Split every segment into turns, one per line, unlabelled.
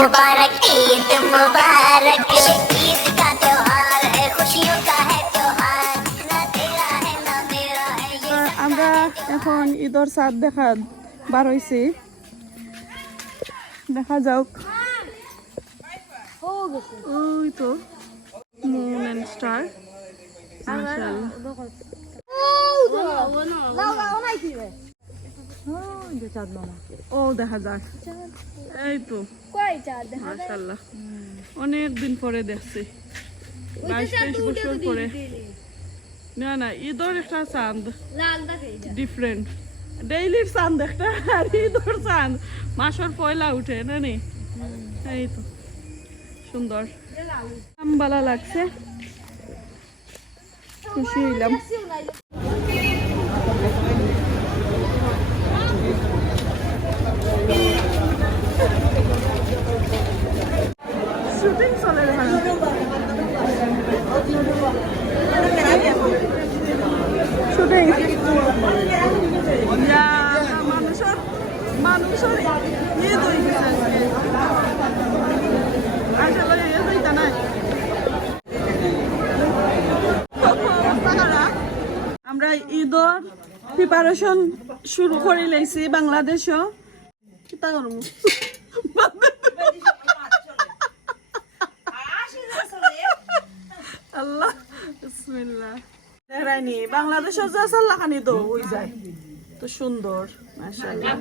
ঈদ ঈদ ঈদ এসেছে মুবারক ঈদ মুবারক ঈদ का त्योहार है खुशियों का है त्योहार ना तेरा है ना मेरा है ये
আমরা এখন ঈদর চাঁদ দেখা বার হয়েছি দেখা যাওক ওই তো মুন অ্যান্ড স্টার ও দেখা যাক। এই তো। মাশাল্লাহ অনেক দিন পরে দেখছি। বাইশ তেইশ বছর পরে। না না ঈদর একটা চাঁদ। ডিফারেন্ট ডেইলির চাঁদ একটা আর ঈদর চাঁদ। মাসের পয়লা উঠে না নি? এই তো। সুন্দর। আমবালা লাগছে। খুশি হইলাম। শুটিং চলে। শুটিং মানুষের মানুষের ইয়ে নাই। আমরা ঈদর প্রিপারেশন শুরু করে লাইছি বাংলাদেশও কিতা করব আল্লাহ বিসমিল্লাহ। দেখাইনি বাংলাদেশের যা সাল্লা তো ওই যায়। তো সুন্দর মাশাআল্লাহ।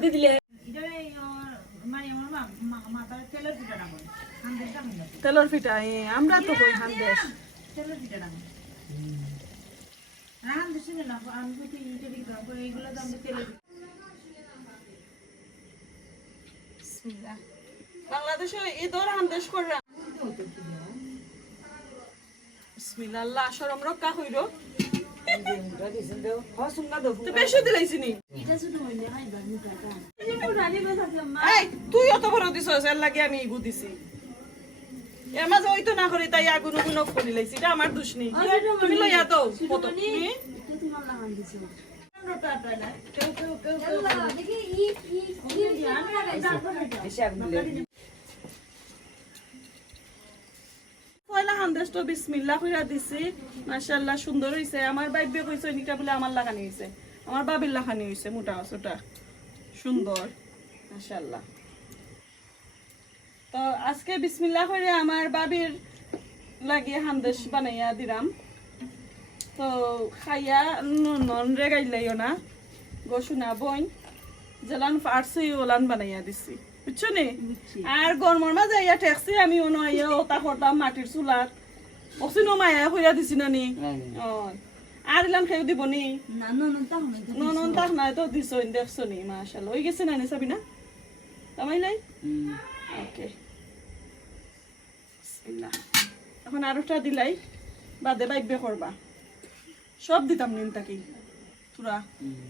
তেলর পিঠা এ, আমরা তো কই হান্দেশ। বিসমিল্লাহ। বাংলাদেশে ঈদর হান্দেশ করে। বিসমিল্লাহ শরম রক্ষা হইল তুই অত বড় এর লাগে আমি ইগু দিছি এর মাঝে ওই তো না করি তাই আগুন অফ করে লাইছি এটা আমার দোষ নেই তুমি লইয়া দাও কত তুমি পয়লা হান্দেশ তো বিসমিল্লাহ কইরা দিছি। সুন্দর হইছে। আমার কইছে বলে আমার লাগানি হইছে। আমার বাবির লাগানি হইছে, মোটা সুন্দর তো আজকে বিসমিল্লাহ করে আমার বাবির লাগিয়ে হান্দেশ বানাইয়া দিলাম তো খাইয়া নন রে গাইলাইও না। গসুনা বইন জেলান ফার্সি ওলান বানাইয়া দিছি। বুঝছ নি? আর গরমের মাঝে ইয়া ঠেকছি আমি অনো ইয়া ওটা করতাম মাটির চুলার অসিনো মায়া হইয়া দিছি না নি? ও আর ইলান খেয়ে দিব নি? ননন তাক নাই তো দিছ দেখছ নি মাশাআল্লাহ। ওই গেছে না নি সাবিনা তামাইলাই ওকে। বিসমিল্লাহ। এখন আরোটা দিলাই বাদে বাইবে করবা। সব দিতাম নিন তাকি। তুরা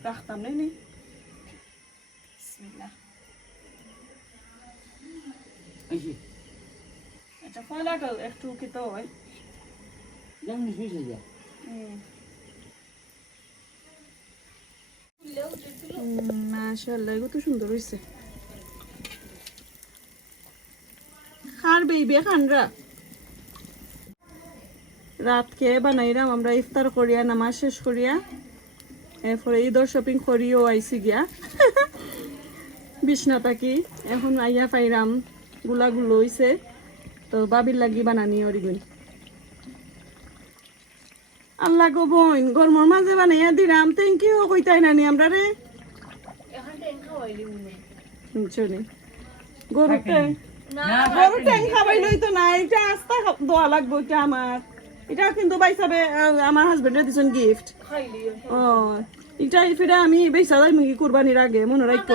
রাখতাম নাই নি? বিসমিল্লাহ। আচ্ছা পয়লাটা একটু হয় মাশাআল্লাহ সুন্দর খার খানরা রাতকে বানাইরাম আমরা ইফতার করিয়া নামাজ শেষ করিয়া এরপরে ঈদর শপিং করিও আইসি গিয়া বিছনা থাকি এখন আইয়া পাইরাম গুলাগুলো হইছে তো বাবির লাগি বানানি অরিগুন। আল্লাহ গো বোন গরমর মাঝে বানাইয়া দিলাম থ্যাংক ইউ কইতাই নানি আমরা রে। শুনছনি গরু ট্যাং খাবাই লইতো না এটা আস্তা দোয়া লাগবো এটা আমার। এটা কিন্তু বাইসাবে আমার হাজবেন্ডে দিছেন গিফট ও এটা ফিরে আমি বেসা যাই মুগি কুরবানির আগে মনে রাখতো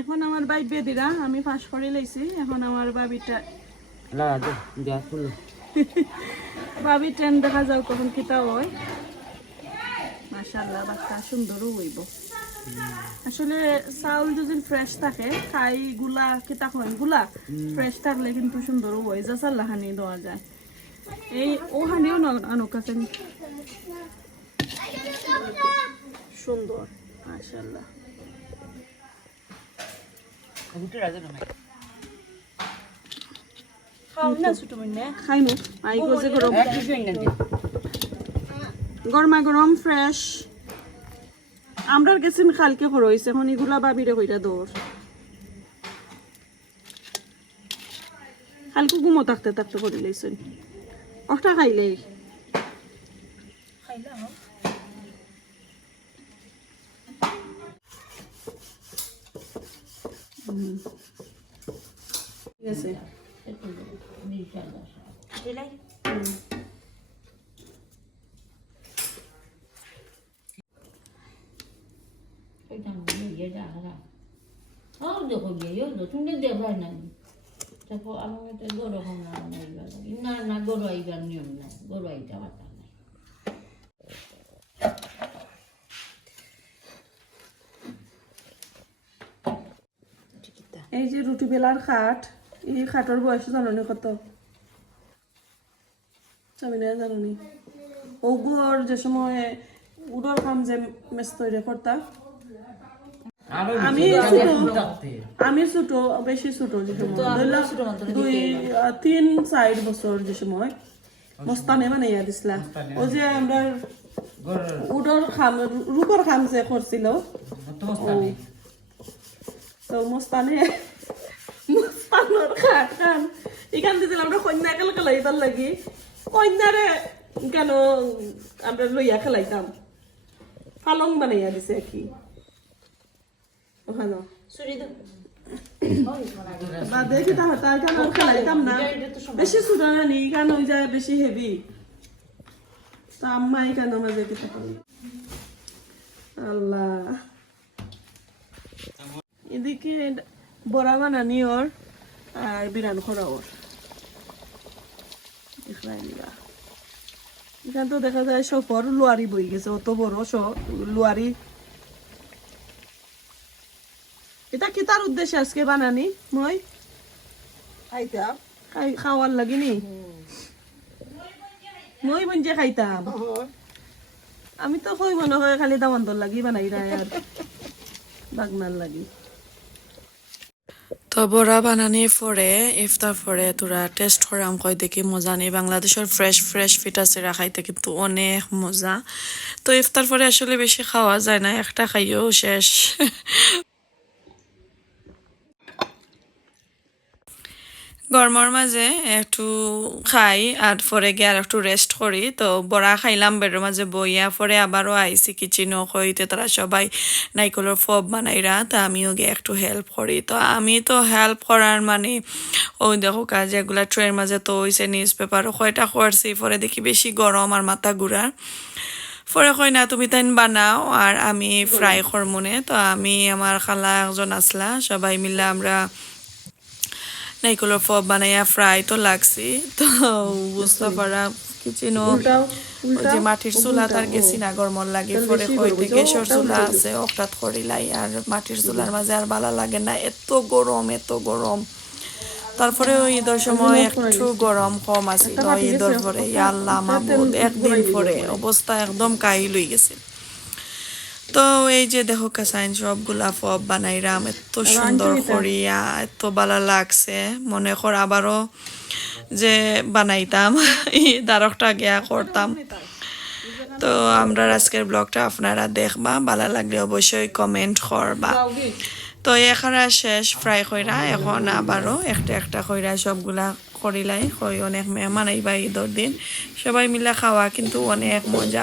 এখন আমার বাই বেদিরা আমি পাস করে লইছি। এখন আমার বাবিটা বাবি ট্রেন দেখা যাও কখন কিতা হয়। মাশাল্লাহ বাচ্চা সুন্দরও হইব। আসলে চাউল যদি ফ্রেশ থাকে খাই গুলা কিতা হয়গুলা ফ্রেশ থাকলে কিন্তু সুন্দরও হয়। যা চাল্লা হানি দেওয়া যায়। এই ও হানিও আনুক আছে সুন্দর মাশাল্লাহ
মনে
গরম। গরমা ফ্রেশ। আমরা গেছিন কালকে হরইছে এখন এগুলা বাবিরে কইরা দৌড় ঘুমো থাকতে থাকতে করে লইছেন অটা খাইলে
খাইলাম
ঠিক আছে
দিলাই
দেখো আমার মতো গরু হওয়া না না গরু আইবার নিয়ম নাই গরু আইতে পারতাম নাই
এই যে রুটি বেলার খাট, এই খাটর বয়স জাননি কত? চাবি না জাননি যে সময় উডোর কাম যে মেস তৈরি করতা আমি ছোট। আমি ছোট বেশি ছোট যে সময়। দুই তিন চার বছর যে সময়। মস্তানে মানে ইয়া দিছিলা ও যে আমরা
গর
খাম রূপর খাম যে করছিল।
তো
মস্তানে। মস্তানোর খাট খান এখান থেকে আমরা কন্যা একেলগে খেলাইবার লাগি। কন্যারে কেন আমরা লইয়া খেলাইতাম। পালং বানাইয়া দিছে কি ওখানে
চুরি দাও
দেখি তাহলে তাই কেন খেলাইতাম না। বেশি সুদানা নেই কেন ওই যায় বেশি হেভি তা কেন আল্লাহ। এদিকে বড়া বানানি ওর আর বিরান করা ওর। এখান তো দেখা যায় সফর লোয়ারি বই গেছে অত বড় সব লোয়ারি এটা কি তার উদ্দেশ্যে আজকে বানানি, মই।
খাইতাম
খাই খাওয়ার লাগিনি মই বঞ্জে খাইতাম। আমি তো কই মনে হয় খালি দামন্দর লাগি বানাই রায় আর বাগনার লাগি।
তো বড়া বানানির পরে ইফতার পরে তোরা টেস্ট করাম কই দেখি মজা নেই বাংলাদেশের ফ্রেশ ফ্রেশ ফিটা চিরা খাইতে কিন্তু অনেক মজা। তো ইফতার পরে আসলে বেশি খাওয়া যায় না, একটা খাইও শেষ। গরমের মাঝে একটু খাই আর পরে গিয়ে আর একটু রেস্ট করি। তো বড়া খাইলাম, বেডের মাঝে বইয়া পরে আবারও আইসি কিচেনও হইতে তারা সবাই নাইকলের ফব বানাইরা, তা আমিও গিয়ে একটু হেল্প করি। তো আমি তো হেল্প করার মানে ওই দেখো কাজ এগুলা ট্রের মাঝে তো হইছে নিউজ পেপারও কয়টা করছি, পরে দেখি বেশি গরম আর মাথা ঘুরার পরে কই না, তুমি তাইন বানাও। আর আমি ফ্রাই করমনে। তো আমি, আমার খালা একজন আসলা, সবাই মিলে আমরা নাইকলের ফব বানাইয়া ফ্রাই তো লাগছি। তো বুঝতে পারা কিচিনো যে মাটির চুলা তার গেছি না গরমর লাগে। পরে হইতে গ্যাসের চুলা আছে অকটাত করিলাই আর মাটির চুলার মাঝে আর ভালো লাগে না। এত গরম এত গরম। তারপরে ওই ঈদের সময় একটু গরম কম আছে। ঈদের পরে আল্লাহ মাহবুদ একদিন পরে অবস্থা একদম কাহি লই গেছে। তো এই যে দেখো কাসাইন সবগুলা ফব বানাইরাম এত সুন্দর করিয়া এত ভালো লাগছে। মনে কর আবারও যে বানাইতাম দারকটা গিয়া করতাম। তো আমরা আজকের ব্লগটা আপনারা দেখবা ভালো লাগলে অবশ্যই কমেন্ট করবা। তো এখানে শেষ ফ্রাই কইরা এখন আবারও একটা একটা কইরা সবগুলা করিলাই। কই অনেক মেহমান আইবা ঈদর দিন। সবাই মিলে খাওয়া কিন্তু অনেক মজা।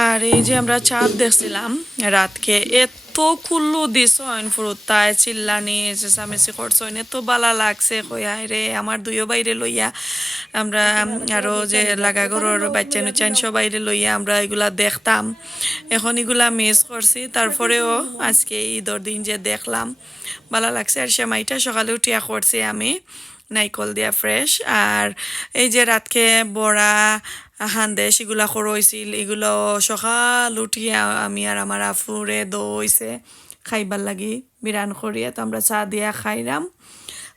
আর এই যে আমরা চাঁদ দেখছিলাম রাতকে, এত কুল্লু দিস ফুরুতায় চিল্লানি, চেঁচামেচি করছইন এত বালা লাগছে কয়াই রে, আমার দুইও বাইরে লইয়া। আমরা আরও যে লাগা ঘরের বাচ্চা নুচান সবাইরে লইয়া আমরা এগুলা দেখতাম। এখন এগুলা মিস করছি, তারপরেও আজকে ঈদর দিন যে দেখলাম ভালো লাগছে। আর সেমাইটা সকালে উঠিয়া করছি আমি, নাইকল দিয়া ফ্রেশ আর এই যে রাতকে বড়া হান্দেশ এগুলা করইছিল এগুলো সকাল উঠিয়া আমি আর আমার আফুরে দইছে, খাইবার লাগি বিরান করিয়া, তো আমরা চা দিয়া খাইলাম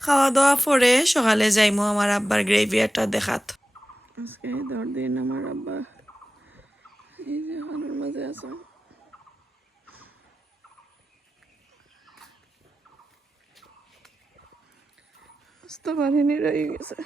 খাওয়া দাওয়া পরে সকালে যাইমো আমার আব্বার গ্রেভিয়ারটা দেখাত। আজকে দর দিন আমার আব্বা, এই যে খানোর মাঝে আছে। বুঝতে পারিনি রয়ে গেছে।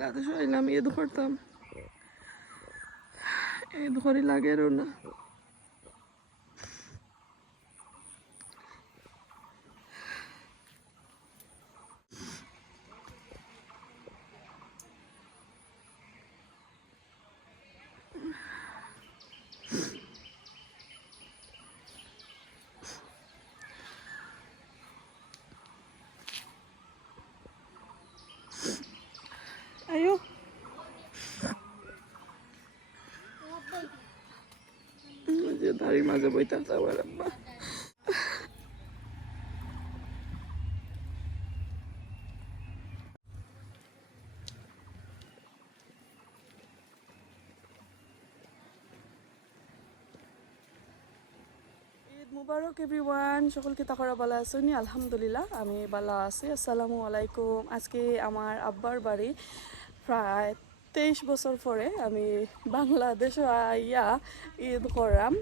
বাংলাদেশে আইলাম ঈদ করতাম ঈদ ধরে লাগে না দাড়ি মাঝে বইতে আমার আব্বা মুবারক, এভরিওয়ান। সকলকে তাকরা ভালো আছেন আলহামদুলিল্লাহ, আমি ভালো আছি। আসসালামু আলাইকুম। আজকে আমার আব্বার বাড়ি প্রায় তেইশ বছর পরে আমি বাংলাদেশে আইয়া ঈদ করাম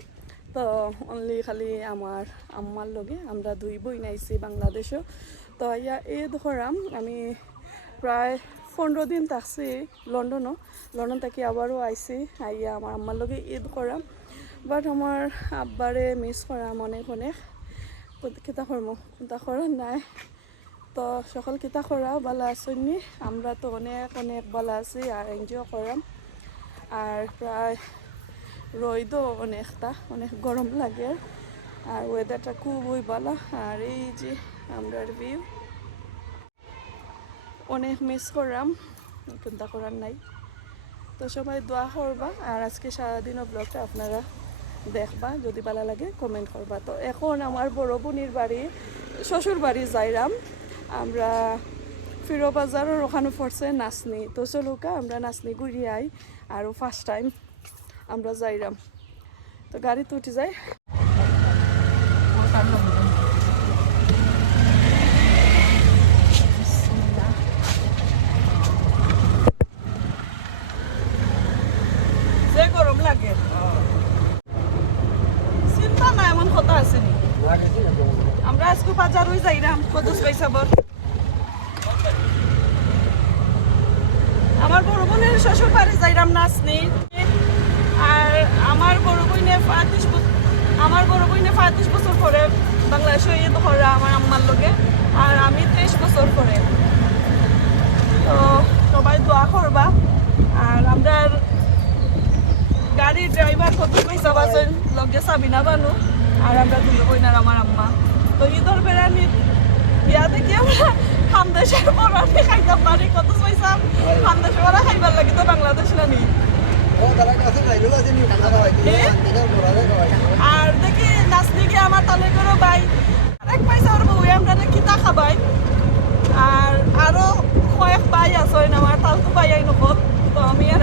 তো অনলি খালি আমার আম্মার লগে আমরা দুই বই নাইছি বাংলাদেশও। তো আইয়া ঈদ করাম আমি প্রায় পনেরো দিন থাকছি লন্ডনও। লন্ডন থেকে আবারও আইছি, আইয়া আমার আম্মার লগে ঈদ করাম। বাট আমার আব্বারে মিস করাম অনেক অনেক। কিতা করব কিতা করার নাই। তো সকল কিতা করা ভালো আসেননি আমরা তো অনেক অনেক ভালো আছি, আর এনজয় করাম। আর প্রায় রোদও অনেকটা, অনেক গরম লাগে। আর ওয়েদারটা খুবই ভালো। আর এই যে আমরা ভিউ অনেক মিস করলাম চিন্তা করার নাই। তো সবাই দোয়া করবা, আর আজকে সারাদিনও ব্লগটা আপনারা দেখবা, যদি ভালো লাগে কমেন্ট করবা। তো এখন আমার বড় বোনির বাড়ি, শ্বশুর বাড়ি যাইরাম। আমরা ফিরো বাজারের ওখানে পড়ছে নাচনি। তো চলুকা আমরা নাচনি ঘুরি আই। আর ফার্স্ট টাইম আমরা যাইরাম। তো গাড়িতে উঠে যাই লাগে। চিন্তা এমন কথা আছে আমরা আমার বড় বোনের শ্বশুর বাড়ি যাইরাম নাচনি আমার বড় বোনে পঁয়ত্রিশ বছর আমার বড় বোনে পঁয়ত্রিশ বছর পরে বাংলাদেশে ঈদ করে আমার আম্মার লগে। আর আমি তেইশ বছর পরে। তো সবাই দোয়া করবা। আর আমরা গাড়ির ড্রাইভার কত পয়সা বাঁচেন লগে সাবিনা বানু। আর আমরা দুই বোন আর আমার আম্মা। তো ঈদর বেড়ানি বিয়া দেখি আমরা খানদেশের বড়ানি খাইতাম পারি কত পয়সা খানদেশের বড়া খাইবার লাগে তো বাংলাদেশ না নি আর দেখি নাচনিকে আমার তালে করে বাই। এক পয়সা ওর বউ, আমরা কিতা খাবাই? আর আরও কয়েক বাই আছে আমার তালতো বাই আই নকল তো আমি আর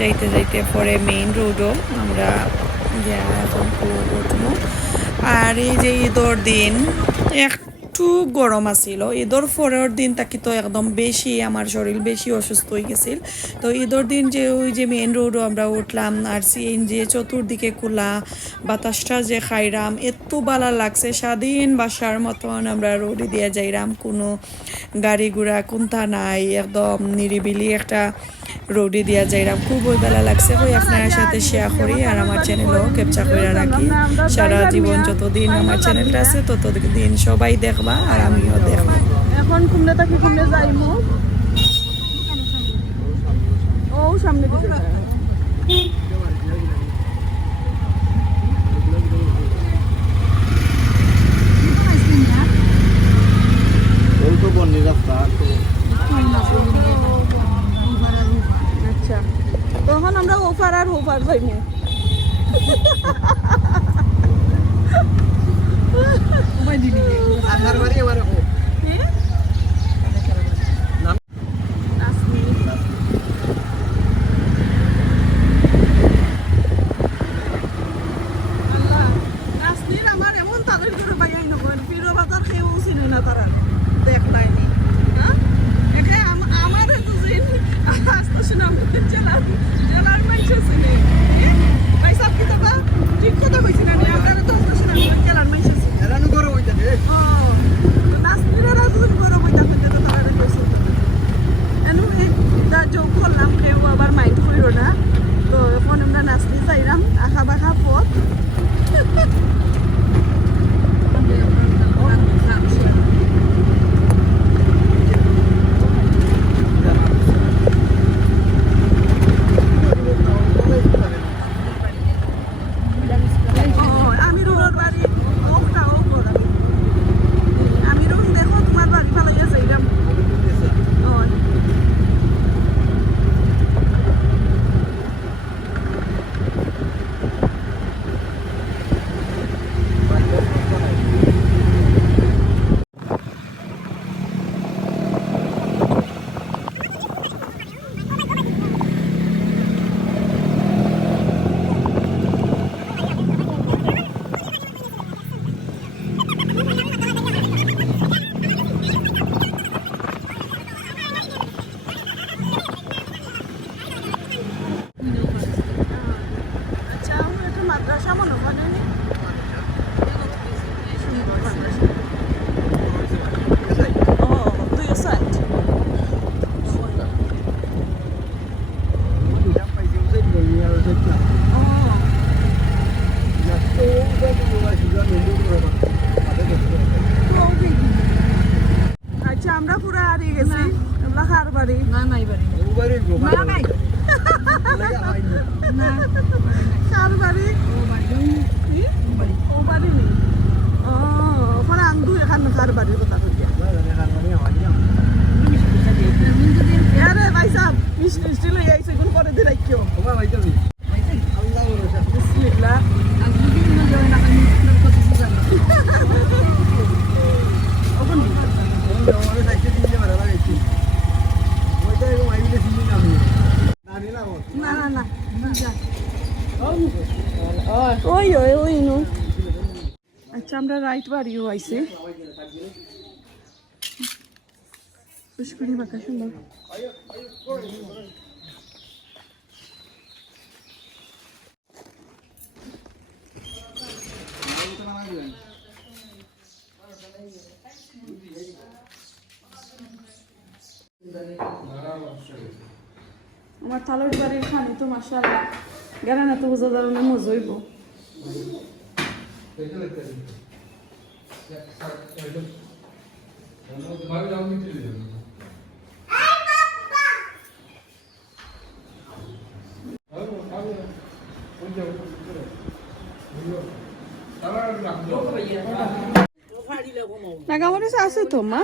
যাইতে যাইতে পরে মেইন রোডও আমরা এখন উঠবো। আর এই যে ঈদর দিন, একটু গরম আছিল। ঈদর পরের দিন তাকি তো একদম বেশি আমার শরীর বেশি অসুস্থ হয়ে গেছিল। তো ঈদর দিন যে ওই যে মেইন রোডও আমরা উঠলাম, আর সিএন যে চতুর্দিকে খোলা বাতাসটা যে খাইরাম, এত বালা লাগছে। স্বাধীন বাসার মতন আমরা রোডে দিয়ে যাইরাম। কোনো গাড়ি ঘোড়া কোনটা নাই, একদম নিরিবিলি একটা রোডে দিয়া যাইরাম। খুবই বেলা লাগছে ওই আপনার সাথে শেয়ার করি আর আমার চ্যানেলও ক্যাপচার করে রাখি। সারা জীবন যতদিন আমার চ্যানেলটা আছে ততদিন সবাই দেখবা আর আমিও দেখবা।
এখন কুমড়ে থাকি কুমড়ে যাইমু। ও সামনে দিকে
তো বন্যি রাস্তা।
তখন আমরা ওপার আর ওপার হইনি আমার বাড়ি আমার আচ্ছা আমরা পুরো হারিয়ে গেছি। এগুলা কার বাড়ি
না নাই বাড়ি না নাই।
কার বাড়ি
ও বাড়ি
কি? ও বাড়ি নেই ও ওখানে আন্দু এখানে কার বাড়ির কথা কইয়া আরে ভাই সাহেব মিষ্টি মিষ্টি লই আইছে কোন করে দিলাই কিও বিসমিল্লাহ ওখান না না না ওই ওই ওই, নো। আচ্ছা আমরা রাইট বাড়িও আইছি। পুষ্করি আমার থালোর বাড়ির খানি তো মাসাল্লাহ গেলে না তো বোঝা যাবে না মজইব নাগামরি আছে তো, মা?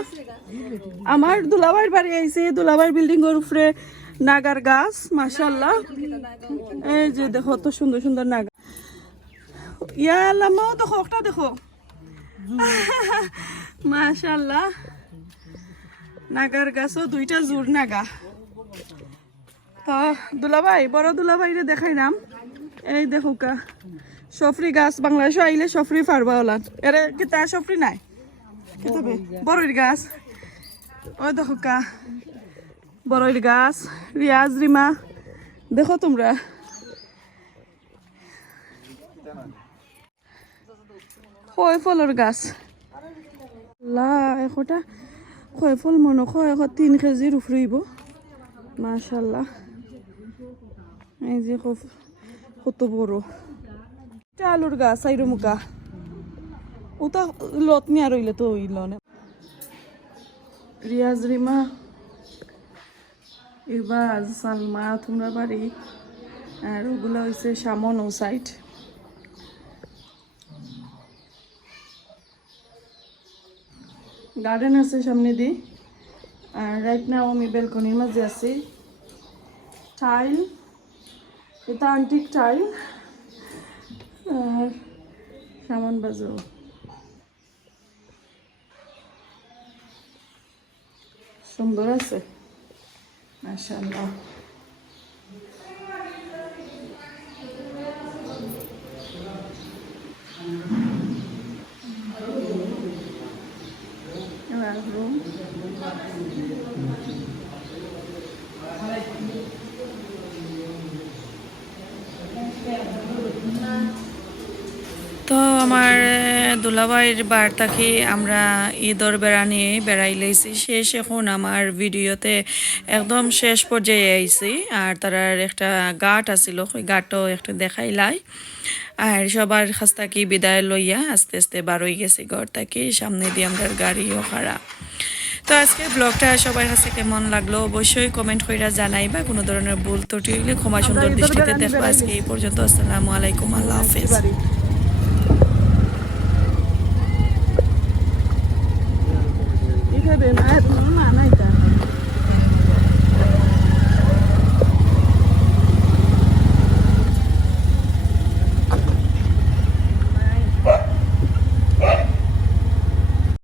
আমার দুলাবাইর বাড়ি আইছে দুলাবাইর বিল্ডিং এর উপরে। নাগার গাছ মাশাল্লাহ এই যে দেখো তো সুন্দর সুন্দর নাগা। ইয়া আল্লাহ দেখো, একটা দেখো। মাশাল্লাহ নাগার গাছও দুইটা জোর নাগা। তো, দুলাভাই, বড় দুলাভাইরে দেখাই নাম। এই দেখো কা, সফরি গাছ বাংলাদেশে আইলে সফরি ফারবা ওলান এরে, কি তার সফরি নাই? বড়ইর গাছ। ওই দেখো কা বড়ইর গাছ, রিয়াজ, রিমা, দেখো তোমরা। কয় ফলের গাছ। লা এশটা কয় ফল মনে হয়, এশ তিন কেজির উফরিব মাশাল্লাহ এই যে কত- বড়। এটা আলুর গাছ, আইরো মুকা ওটা লত নিয়ে রইলে তো ওই লনে রিয়াজ, রিমা ইবাজ, সালমা, তোমরা বাড়ি। আর ওগুলো হয়েছে সামন ও সাইড গার্ডেন আছে সামনে দি। আর রাইট নাও আমি বেলকনির মাঝে আছি। টাইল এটা আন্টিক টাইল আর সামান বাজাও। সুন্দর আছে। মাশাআল্লাহ এবার রুম
তো আমার আহ, দুলাভাইয়ের বার থাকি আমরা ঈদর বেড়া নিয়ে বেড়াই লাইছি শেষ এখন আমার ভিডিওতে একদম শেষ পর্যায়ে আইছি আর তারার একটা গাট আছিল, ওই গাটও একটা দেখাইলাই। আর সবার কাছ থাকি বিদায় লইয়া আস্তে আস্তে বারোই গেছি ঘর থাকি, সামনে দিয়ে আমরা গাড়িও খাড়া তো আজকে ব্লগটা সবার কাছে কেমন লাগল অবশ্যই কমেন্ট কইরা জানাইবা। কোনো ধরনের ভুল ত্রুটি হইলে ক্ষমা সুন্দর দৃষ্টিতে দেখব। আজকে এই পর্যন্ত, আসসালামু আলাইকুম, আল্লাহ হাফেজ।
I 买